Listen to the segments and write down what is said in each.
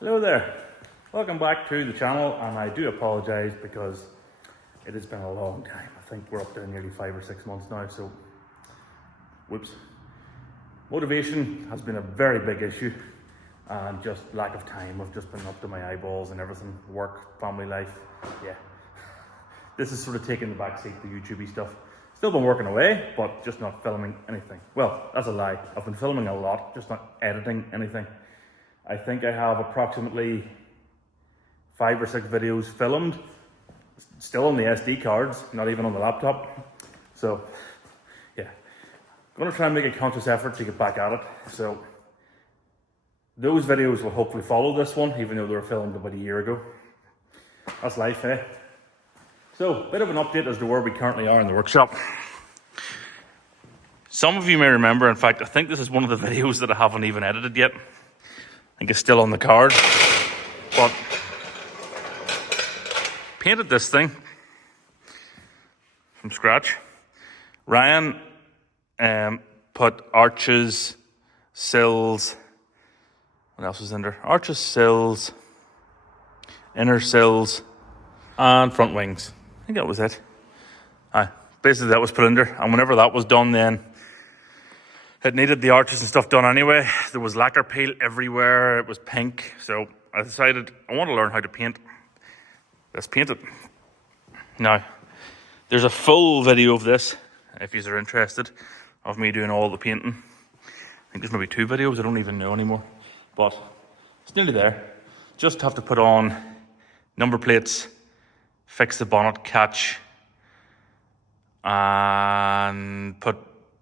Hello there, welcome back to the channel, and I do apologise because it has been a long time. I think we're up to nearly 5 or 6 months now, so whoops. Motivation has been a very big issue, and just lack of time. I've just been up to my eyeballs and everything, work, family life, yeah. This is sort of taking the back seat, the YouTubey stuff. Still been working away, but just not filming anything. Well, that's a lie. I've been filming a lot, just not editing anything. I think I have approximately 5 or 6 videos filmed, still on the SD cards, not even on the laptop. So, yeah. I'm gonna try and make a conscious effort to get back at it. So, those videos will hopefully follow this one, even though they were filmed about a year ago. That's life, eh? So, a bit of an update as to where we currently are in the workshop. Some of you may remember, in fact, I think this is one of the videos that I haven't even edited yet. I think it's still on the card, but painted this thing from scratch. Ryan put arches, sills, what else was in there? Arches, sills, inner sills, and front wings. I think that was it. Basically that was put in there, and whenever that was done, then it needed the arches and stuff done anyway. There was lacquer peel everywhere. It was pink. So I decided I want to learn how to paint. Let's paint it. Now, there's a full video of this, if you are interested, of me doing all the painting. I think there's maybe 2 videos. I don't even know anymore. But it's nearly there. Just have to put on number plates, fix the bonnet catch, and put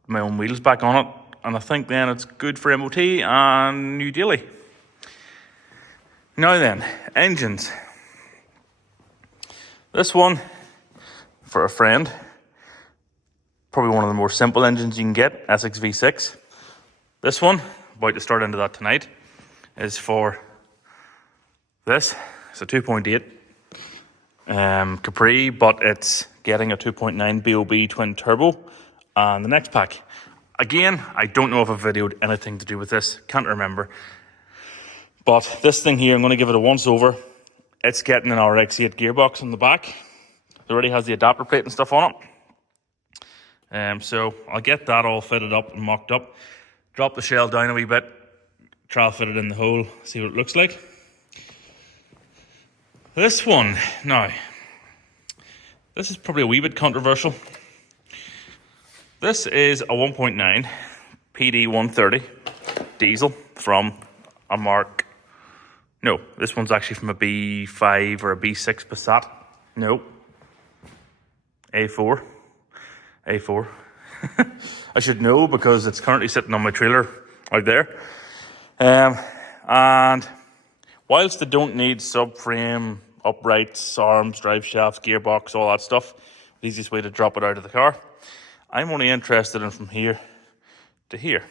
my own wheels back on it. And I think then it's good for MOT and new daily. Now then, engines. This one, for a friend, probably one of the more simple engines you can get, Essex V6. This one, about to start into that tonight, is for this. It's a 2.8 Capri, but it's getting a 2.9 BOB twin turbo and the next pack. Again, I don't know if I've videoed anything to do with this. Can't remember. But this thing here, I'm going to give it a once over. It's getting an RX-8 gearbox on the back. It already has the adapter plate and stuff on it. So I'll get that all fitted up and mocked up. Drop the shell down a wee bit. Trial fit it in the hole. See what it looks like. This one, now, this is probably a wee bit controversial. This is a 1.9 PD 130 diesel from a Mark. No, this one's actually from a B5 or a B6 Passat. No. A4. A4. I should know because it's currently sitting on my trailer out there. And whilst they don't need subframe, uprights, arms, drive shafts, gearbox, all that stuff, the easiest way to drop it out of the car, I'm only interested in from here to here.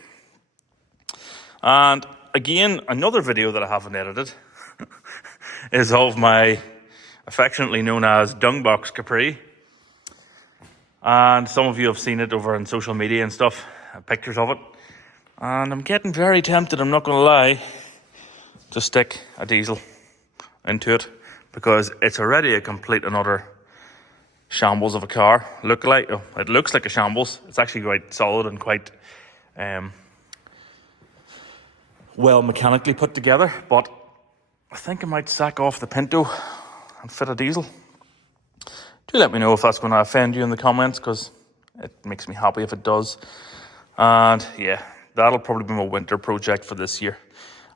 And again, another video that I haven't edited is of my affectionately known as Dungbox Capri. And some of you have seen it over on social media and stuff, pictures of it. And I'm getting very tempted, I'm not going to lie, to stick a diesel into it, because it's already a complete and utter shambles of a car. It looks like a shambles. It's actually quite solid and quite well mechanically put together, but I think I might sack off the Pinto and fit a diesel. Do let me know if that's going to offend you in the comments, because it makes me happy if it does. And yeah, that'll probably be my winter project for this year.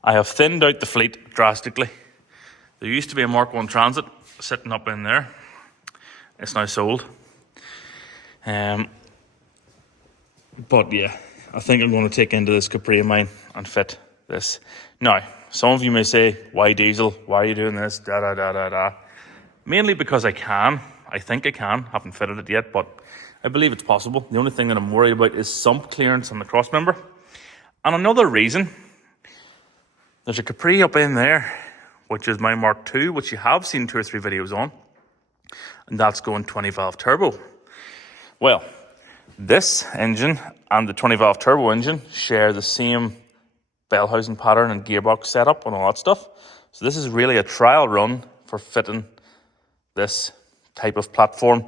I have thinned out the fleet drastically. There used to be a Mark 1 Transit sitting up in there. It's now sold. But yeah, I think I'm going to take into this Capri of mine and fit this. Now, some of you may say, why diesel? Why are you doing this? Da da da da da. Mainly because I can. I think I can. Haven't fitted it yet, but I believe it's possible. The only thing that I'm worried about is sump clearance on the crossmember. And another reason, there's a Capri up in there, which is my Mark II, which you have seen 2 or 3 videos on. And that's going 20 valve turbo. Well, this engine and the 20 valve turbo engine share the same bell housing pattern and gearbox setup and all that stuff. So this is really a trial run for fitting this type of platform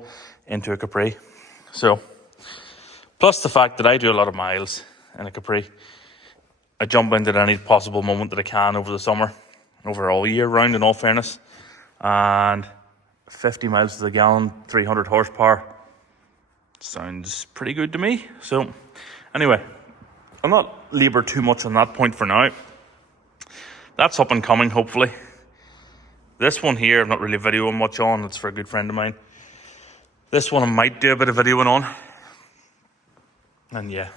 into a Capri. So, plus the fact that I do a lot of miles in a Capri, I jump into it at any possible moment that I can over the summer, over all year round in all fairness. And 50 miles to the gallon, 300 horsepower, sounds pretty good to me. So anyway, I'll not labour too much on that point for now. That's up and coming, hopefully. This one here, I'm not really videoing much on. It's for a good friend of mine. This one I might do a bit of videoing on. And yeah,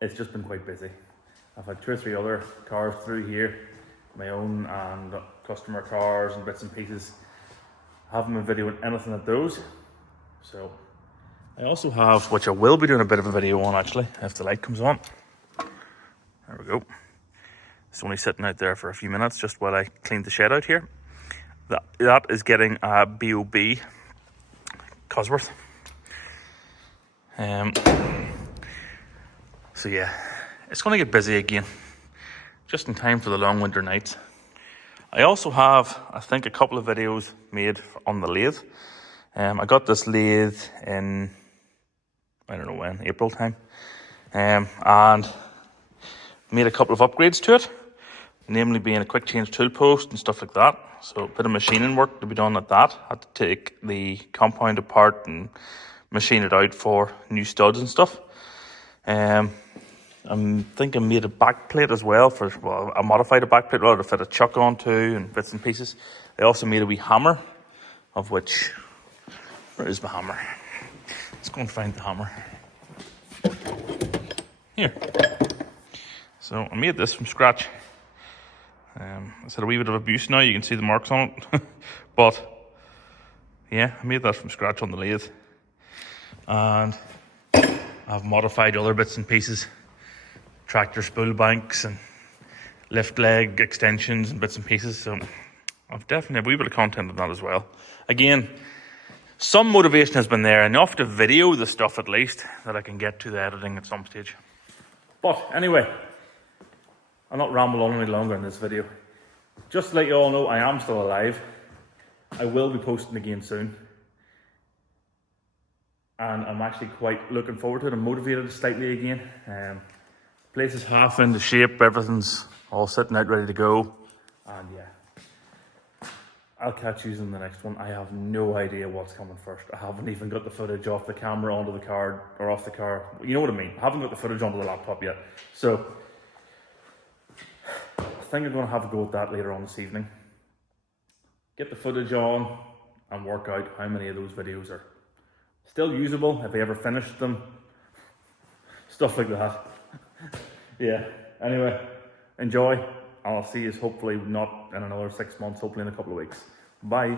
it's just been quite busy. I've had 2 or 3 other cars through here, my own and customer cars and bits and pieces. I haven't been videoing anything at those. So I also have, which I will be doing a bit of a video on actually, if the light comes on. There we go. It's only sitting out there for a few minutes just while I clean the shed out here. That is getting a BOB Cosworth. So yeah, it's going to get busy again, just in time for the long winter nights. I also have, I think, a couple of videos made on the lathe. I got this lathe in, I don't know when, April time, and made a couple of upgrades to it, namely being a quick change tool post and stuff like that. So a bit of machining work to be done at that. Had to take the compound apart and machine it out for new studs and stuff. I'm thinking I made a back plate as well for, well, I modified a back plate rather to fit a chuck onto and bits and pieces. I also made a wee hammer, of which, where is my hammer? Let's go and find the hammer. Here. So I made this from scratch. It's had a wee bit of abuse now, you can see the marks on it. But yeah, I made that from scratch on the lathe. And I've modified other bits and pieces. Tractor spool banks and lift leg extensions and bits and pieces. So I've definitely a wee bit of content on that as well. Again, some motivation has been there, enough to video the stuff at least, that I can get to the editing at some stage. But anyway, I'll not ramble on any longer in this video. Just to let you all know, I am still alive. I will be posting again soon. And I'm actually quite looking forward to it. I'm motivated slightly again. Place is half into shape, everything's all sitting out ready to go. And yeah, I'll catch you in the next one. I have no idea what's coming first. I haven't even got the footage off the camera onto the car, or off the car. You know what I mean? I haven't got the footage onto the laptop yet. So I think I'm going to have a go at that later on this evening. Get the footage on and work out how many of those videos are still usable, if I ever finished them. Stuff like that. Yeah, anyway, enjoy. I'll see you hopefully not in another 6 months, hopefully in a couple of weeks. Bye.